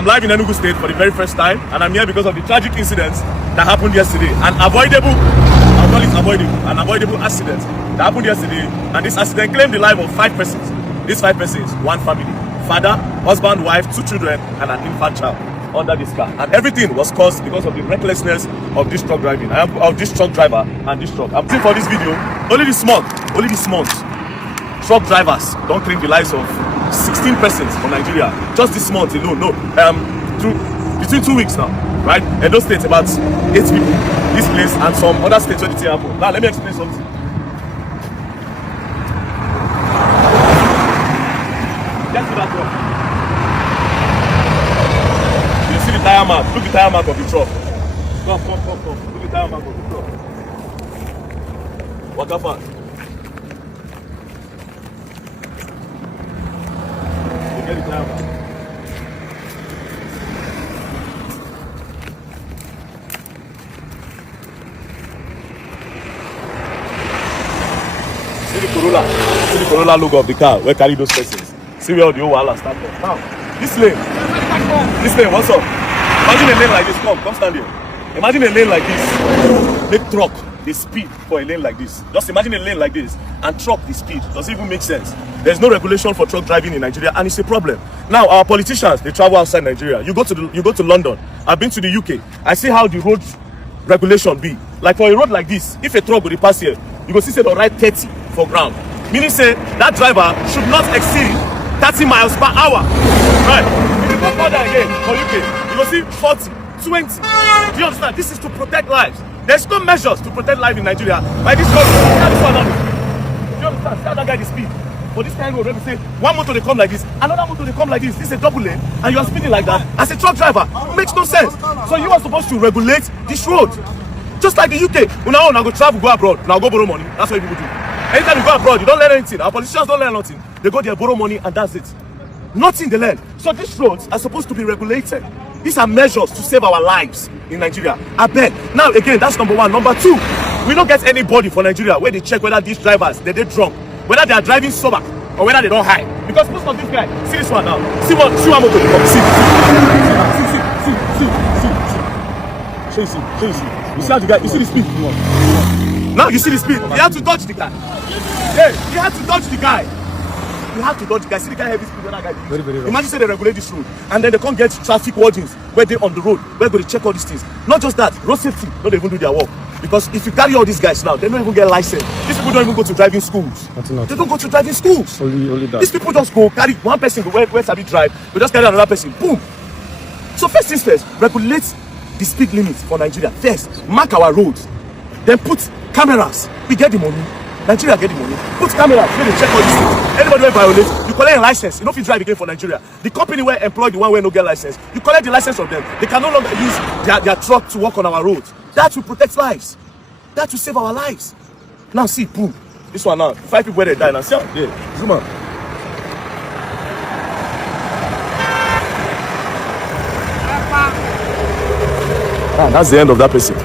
I'm live in Enugu State for the very first time, and I'm here because of the tragic incident that happened yesterday. An avoidable accident that happened yesterday, and this accident claimed the life of 5 persons. These 5 persons, one family, father, husband, wife, 2 children, and an infant child under this car. And everything was caused because of the recklessness of this truck driver and this truck. I'm saying for this video, only this month, truck drivers don't claim the lives of 16 persons from Nigeria. Just this month alone. Between 2 weeks now, right? Edo State about 8 people. This place and some other states where the thing happened. Now let me explain something. Get to that truck. You see the tire mark. Look the tire mark of the truck. Come. Look the tire mark of the truck. Waka fast. Get the tire mark. See the Corolla logo of the car where carry those persons. See where all the whole wahala started. Now, this lane, what's up? Imagine a lane like this. Come stand here. Imagine a lane like this. Make truck the speed for a lane like this. Just imagine a lane like this and truck the speed. Does it even make sense? There's no regulation for truck driving in Nigeria, and it's a problem. Now, our politicians, they travel outside Nigeria. You go to London. I've been to the UK. I see how the road regulation be. Like for a road like this, if a truck will pass here, you go see say the right 30 for ground. Meaning say that driver should not exceed 30 miles per hour. Right? If you go further again for UK, you go see 40, 20. Do you understand? This is to protect lives. There's no measures to protect life in Nigeria by this road. Do you understand? See how that guy is speed. For this kind of road, we say one motor they come like this, another motor they come like this. This is a double lane, and you are speeding like that. As a truck driver, it makes no sense. So you are supposed to regulate this road. Just like the UK. When I go travel, go abroad, now go borrow money. That's what people do. Anytime you go abroad, you don't learn anything. Our politicians don't learn nothing. They go there, borrow money, and that's it. Nothing they learn. So these roads are supposed to be regulated. These are measures to save our lives in Nigeria. I bet. Now again, that's number 1. Number 2, we don't get anybody for Nigeria where they check whether these drivers they're drunk, whether they are driving sober, or whether they don't hide. Because most of these guys, see this one now. See one motor they come. See. Show you see. You see how the guy, you see the speed? Now you see the speed. You have to dodge the guy. Hey, you have to dodge the guy. See the guy heavy speed when that guy. Very wrong. Imagine say they regulate this road and then they can't get traffic wardens where they on the road, where they check all these things. Not just that, road safety, don't even do their work. Because if you carry all these guys now, they don't even get license. These people don't even go to driving schools. They don't go to driving schools. Only that. These people just go carry one person where Sabi drive, we just carry another person. Boom. So first things first, regulate the speed limit for Nigeria. First, mark our roads. Then put cameras. We get the money. Nigeria get the money. Put cameras where they check all these things. Anybody will violate, you collect a license. You know if you drive again for Nigeria. The company will employ the one where no get license. You collect the license from them. They can no longer use their truck to work on our roads. That will protect lives. That will save our lives. Now see, boom. This one now. 5 people where they die now. See how? Yeah. Zoom out. That's the end of that person.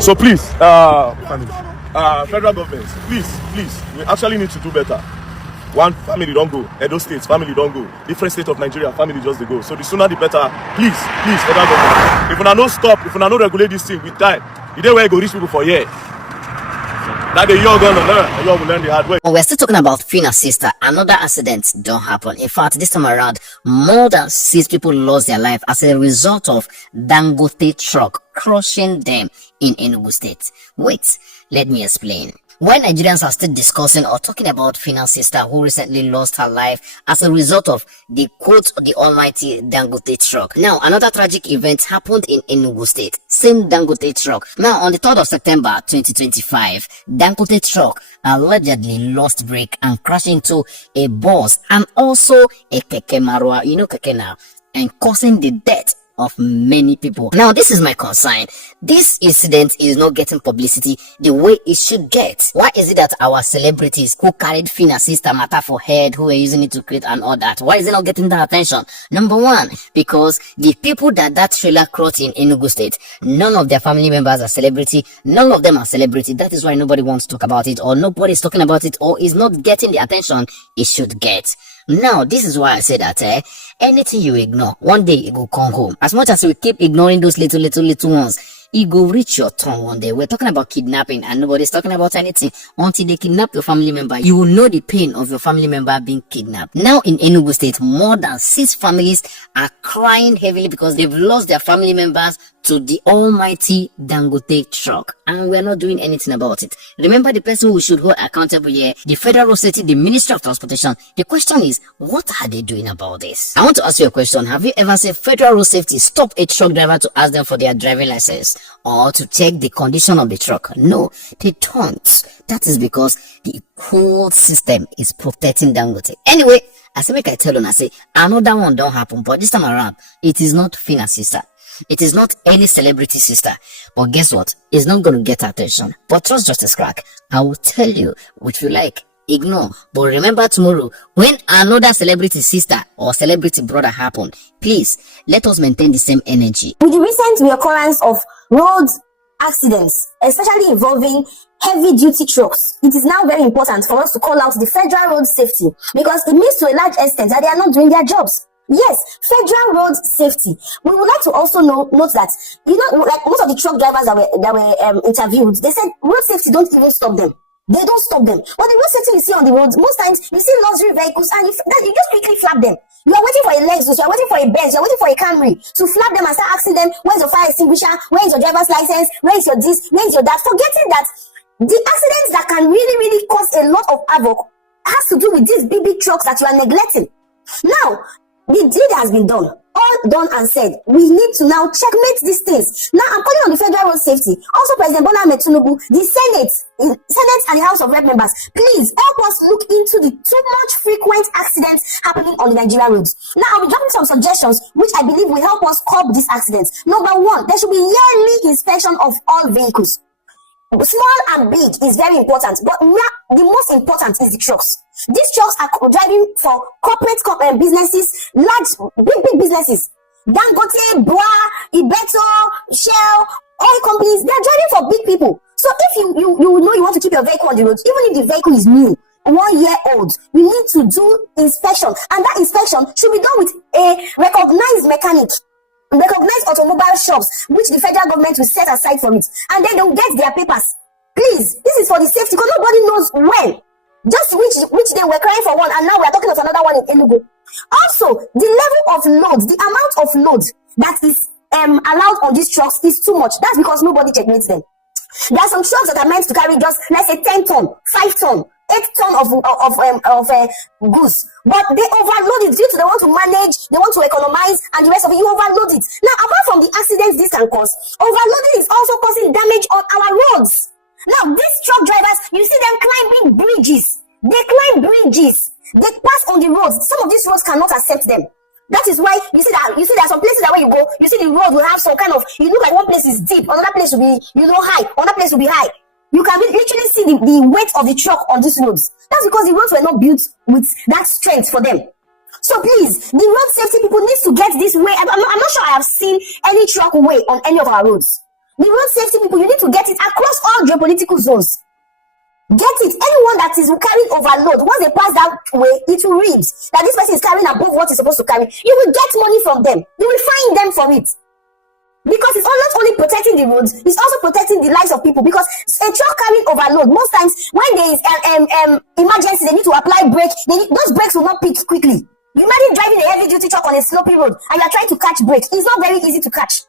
So please, federal government, please, we actually need to do better. One family don't go, Edo State family don't go, different state of Nigeria family just they go. So the sooner the better. Please, federal government. If we not stop, if we not regulate this thing with time, the day where I go reach people for year. That the you're gonna learn, and you will learn the hard way. We're still talking about Fina's sister. Another accident don't happen. In fact, this time around, more than 6 people lost their life as a result of Dangote truck crushing them in Enugu State. Wait, let me explain. When Nigerians are still discussing or talking about Fina's sister who recently lost her life as a result of the the almighty Dangote truck. Now, another tragic event happened in Enugu State. Same Dangote truck. Now, on the 3rd of September 2025, Dangote truck allegedly lost brake and crashed into a bus and also a keke marwa, you know keke now, and causing the death of many people. Now, this is my concern. This incident is not getting publicity the way it should get. Why is it that our celebrities who carried Fina's sister matter for head, who were using it to create and all that, why is it not getting that attention? Number 1, because the people that trailer crushed in Enugu State, none of their family members are celebrity, none of them are celebrity. That is why nobody wants to talk about it, or nobody is talking about it, or is not getting the attention it should get. Now, this is why I say that anything you ignore, one day it will come home. As much as we keep ignoring those little ones, it will reach your tongue one day. We're talking about kidnapping and nobody's talking about anything. Until they kidnap your family member, you will know the pain of your family member being kidnapped. Now in Enugu State, more than 6 families are crying heavily because they've lost their family members to the almighty Dangote truck, and we're not doing anything about it. Remember, the person who should hold accountable here, the Federal Road Safety, the Ministry of Transportation. The question is, what are they doing about this? I want to ask you a question. Have you ever seen Federal Road Safety stop a truck driver to ask them for their driving license or to check the condition of the truck? No, they don't. That is because the whole system is protecting Dangote. Anyway, I say make I tell you, I say another one don't happen, but this time around, it is not Fina's sister. It is not any celebrity sister. But guess what? It's not going to get attention. But trust Justice Crack. I will tell you, which you like, ignore. But remember tomorrow, when another celebrity sister or celebrity brother happen, please, let us maintain the same energy. With the recent reoccurrence of road accidents, especially involving heavy-duty trucks, it is now very important for us to call out the Federal Road Safety, because it means to a large extent that they are not doing their jobs. Yes, Federal Road Safety. We would like to also note that, like most of the truck drivers that were interviewed, they said road safety don't even stop them. They don't stop them. But the road safety you see on the roads, most times you see luxury vehicles and you just quickly flap them. You are waiting for a Lexus, you are waiting for a Benz, you are waiting for a Camry to flap them and start asking them, where's your fire extinguisher, where is your driver's license, where is your this, where is your that, forgetting that the accidents that can really cause a lot of havoc has to do with these big trucks that you are neglecting. Now, the deed has been done, all done and said. We need to now checkmate these things. Now, I'm calling on the Federal Road Safety, also President Tinubu, the Senate and the House of Rep members. Please help us look into the too much frequent accidents happening on the Nigerian roads. Now, I'll be dropping some suggestions which I believe will help us curb these accidents. Number 1, there should be yearly inspection of all vehicles. Small and big is very important, but the most important is the trucks. These trucks are driving for corporate businesses, big businesses. Dangote, Boa, Ibeto, Shell, oil companies, they're driving for big people. So if you know you want to keep your vehicle on the road, even if the vehicle is new, 1 year old, you need to do inspection. And that inspection should be done with a recognized mechanic. Recognized automobile shops, which the federal government will set aside for it, and then they will get their papers. Please, this is for the safety, because nobody knows when. Just which they were crying for one, and now we are talking of another one in Enugu. Also, the level of load, the amount of load that is allowed on these trucks is too much. That's because nobody checkmates them. There are some trucks that are meant to carry just, let's say, 10 ton, 5 ton, 8 ton of goods, but they overload it due to they want to manage, they want to economize, and the rest of it, you overload it. Now, apart from the accidents this can cause, overloading is also causing damage on our roads. Now, these truck drivers, you see them climbing bridges. They climb bridges. They pass on the roads. Some of these roads cannot accept them. That is why you see there are some places that when you go, you see the road will have some kind of, you look like one place is deep, another place will be, high, another place will be high. You can literally see the weight of the truck on these roads. That's because the roads were not built with that strength for them. So please, the road safety people need to get this way. I'm not sure I have seen any truck way on any of our roads. The road safety people, you need to get it across all geopolitical zones. Get it. Anyone that is carrying overload, once they pass that way, it will read that this person is carrying above what he's supposed to carry. You will get money from them. You will fine them for it. Because it's not only protecting the roads, it's also protecting the lives of people. Because a truck carrying overload, most times when there is emergency, they need to apply brake. Those brakes will not pick quickly. You imagine driving a heavy duty truck on a slopey road and you are trying to catch brake. It's not very easy to catch.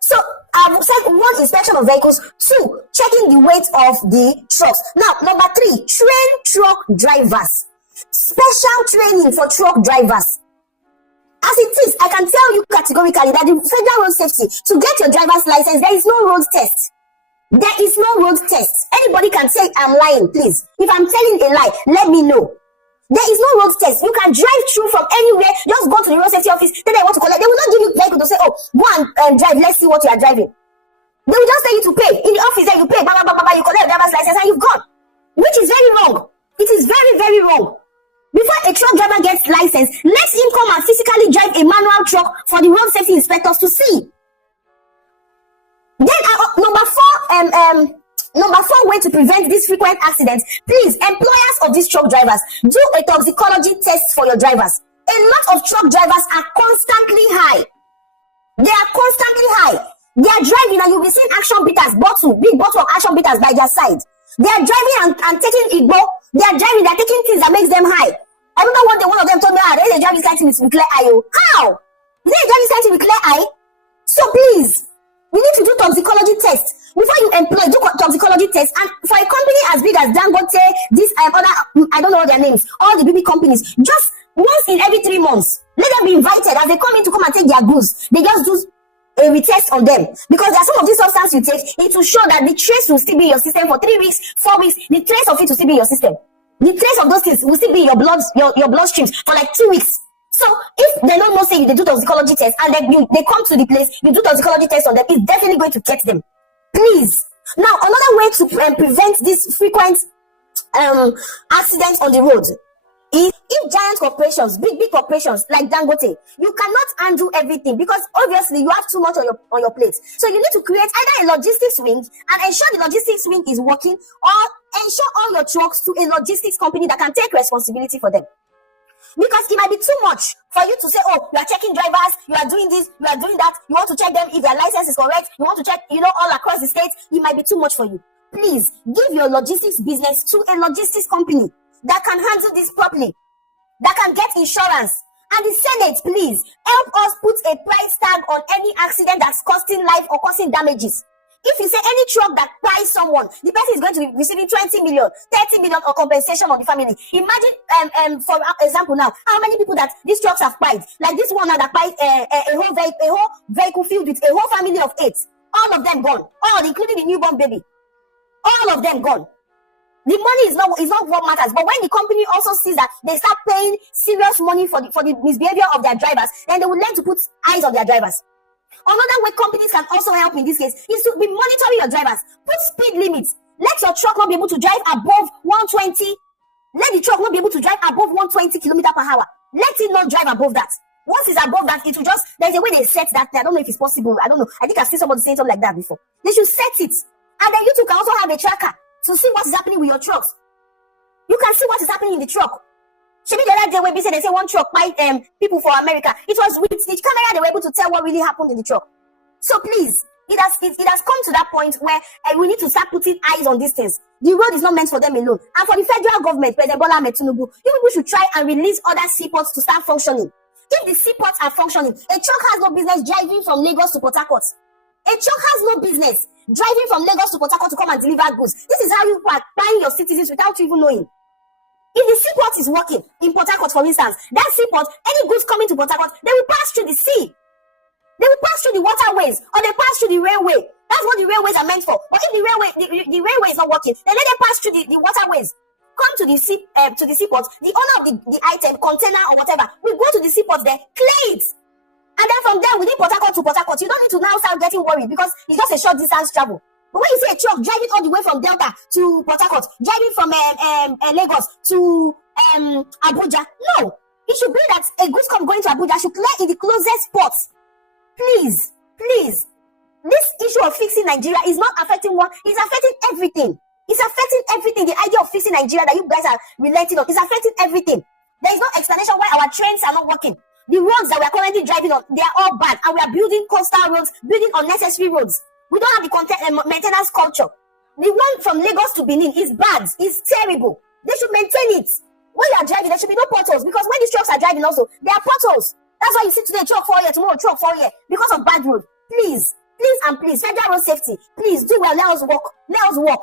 So I've said 1, inspection of vehicles. 2, checking the weight of the trucks. Now, number 3, train truck drivers. Special training for truck drivers. As it is, I can tell you categorically that the Federal Road Safety, to get your driver's license, there is no road test. There is no road test. Anybody can say I'm lying, please. If I'm telling a lie, let me know. There is no road test. You can drive through from anywhere. Just go to the road safety office. Then they want to collect. They will not give you vehicle to say, oh, go and drive. Let's see what you are driving. They will just tell you to pay. In the office, then you pay. You collect your driver's license and you've gone. Which is very wrong. It is very wrong. Before a truck driver gets license, let him come and physically drive a manual truck for the road safety inspectors to see. Then number 4, Number 4 way to prevent these frequent accidents, please, employers of these truck drivers, do a toxicology test for your drivers. A lot of truck drivers are constantly high. They are constantly high. They are driving and you'll be seeing action bitters, big bottle of action bitters by their side. They are driving and taking Igbo. They are driving, they are taking things that makes them high. I don't know what one of them told me, they drive this license with clear eye. How? They drive this license with clear eye? So please, we need to do toxicology tests. Before you employ, do toxicology tests. And for a company as big as Dangote, this other, I don't know their names, all the BB companies, just once in every 3 months, let them be invited as they come in to come and take their goods. They just do a retest on them, because there are some of these substances you take, it will show that the trace will still be in your system for 3 weeks, 4 weeks. The trace of it will still be in your system. The trace of those things will still be in your blood, your bloodstreams for like 2 weeks. So if they don't know, say they do toxicology tests and they come to the place, you do toxicology tests on them, it's definitely going to get them. Please. Now, another way to prevent these frequent accidents on the road is, if giant corporations, big corporations like Dangote, you cannot undo everything, because obviously you have too much on your plate. So you need to create either a logistics wing and ensure the logistics wing is working, or ensure all your trucks to a logistics company that can take responsibility for them. Because it might be too much for you to say, oh, you are checking drivers, you are doing this, you are doing that, you want to check them if their license is correct, you want to check, all across the state. It might be too much for you. Please give your logistics business to a logistics company that can handle this properly, that can get insurance. And the Senate, please help us put a price tag on any accident that's costing life or causing damages. If you say any truck that buys someone, the person is going to be receiving 20 million, 30 million or compensation on the family. Imagine, for example now, how many people that these trucks have bought. Like this one now that buys a whole vehicle filled with a whole family of 8. All of them gone. All, including the newborn baby. All of them gone. The money is not what matters. But when the company also sees that they start paying serious money for the misbehavior of their drivers, then they will learn to put eyes on their drivers. Another way companies can also help in this case is to be monitoring your drivers. Put speed limits. Let your truck not be able to drive above 120. Let the truck not be able to drive above 120 km per hour. Let it not drive above that. Once it's above that, it will just, there's a way they set that. I don't know if it's possible. I don't know. I think I've seen somebody saying something like that before. They should set it. And then you too can also have a tracker to see what is happening with your trucks. You can see what is happening in the truck. Should be the other day where they say one truck by people for America. It was with the camera they were able to tell what really happened in the truck. So please, it has come to that point where we need to start putting eyes on these things. The road is not meant for them alone. And for the federal government, President Bola Ahmed Tinubu, you people should try and release other seaports to start functioning. If the seaports are functioning, a truck has no business driving from Lagos to Port Harcourt. A truck has no business driving from Lagos to Port Harcourt to come and deliver goods. This is how you are buying your citizens without you even knowing. If the seaport is working in Port Harcourt, for instance, that seaport, any goods coming to Port Harcourt, they will pass through the sea. They will pass through the waterways, or they pass through the railway. That's what the railways are meant for. But if the railway is not working, then let them pass through the waterways. Come to the seaport. The owner of the item, container or whatever, will go to the seaport there, clear it. And then from there, within Port Harcourt to Port Harcourt, you don't need to now start getting worried, because it's just a short distance travel. But when you see a truck driving all the way from Delta to Port Harcourt, driving from Lagos to Abuja, no. It should be that a goods going to Abuja should clear in the closest ports. Please. This issue of fixing Nigeria is not affecting one, it's affecting everything. It's affecting everything. The idea of fixing Nigeria that you guys are relating on is affecting everything. There is no explanation why our trains are not working. The roads that we are currently driving on, they are all bad, and we are building coastal roads, building unnecessary roads. We don't have the maintenance culture. The one from Lagos to Benin is bad. It's terrible. They should maintain it. When you are driving, there should be no potholes, because when these trucks are driving also, there are potholes. That's why you see today truck 4 year, tomorrow truck 4 year, because of bad road. Please, federal road safety. Please do well. Let us work.